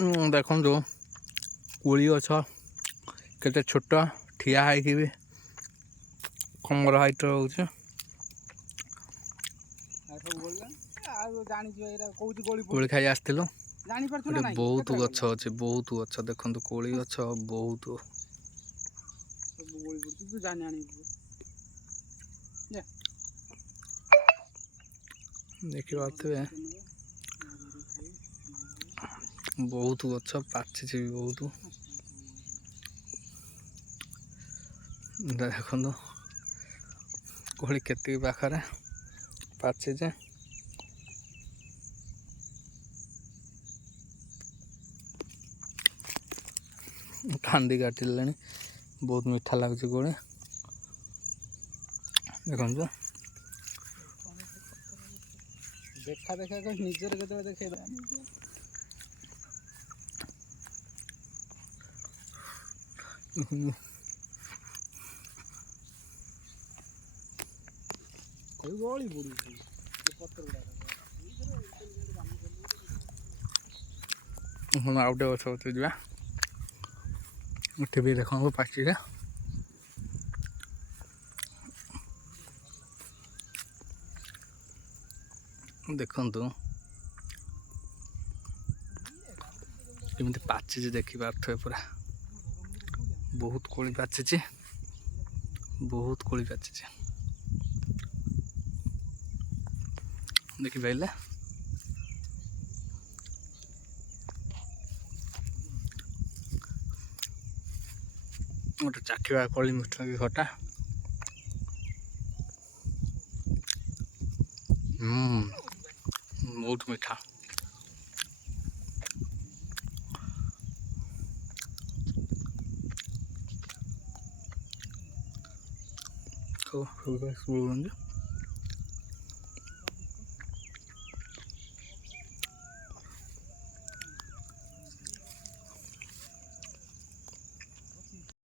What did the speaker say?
ଦେଖନ୍ତୁ କୋଳି ଗଛ କେତେ ଛୋଟ ଠିଆ ହେଇକି ବି କମର ହାଇଟ୍ର ରହୁଛି। କୋଳି ଖାଇ ଆସିଥିଲୁ। ବହୁତ ଗଛ ଅଛି, ବହୁତ ଗଛ ଦେଖନ୍ତୁ, କୋଳି ଗଛ ବହୁତ। ଦେଖିପାରୁଥିବେ ବହୁତ ଗଛ ପାଚିଛି ବି ବହୁତ। ଦେଖନ୍ତୁ କୋଳି କେତିକି ପାଖରେ ପାଚିଛି। କାନ୍ଦି କାଟିଲେଣି, ବହୁତ ମିଠା ଲାଗୁଛି କୋଳି। ଦେଖନ୍ତୁ ଦେଖା ନିଜର କେତେବେଳେ ଦେଖେଇ ଆଉ ଗୋଟେ ଗଛ କତିରେ ଯିବା। ଏଠି ବି ଦେଖନ୍ତୁ ପାଚିଲା। ଦେଖନ୍ତୁ କେମିତି ପାଚିଛି ଦେଖିପାରୁଥିବେ, ପୁରା ବହୁତ କୋଳି ପାଚିଛି, ବହୁତ କୋଳି ପାଚିଛି। ଦେଖିପାରିଲେ ଗୋଟେ ଚାଖିବା କୋଳି ମିଠା କି ଖଟା। ବହୁତ ମିଠା। ସବୁ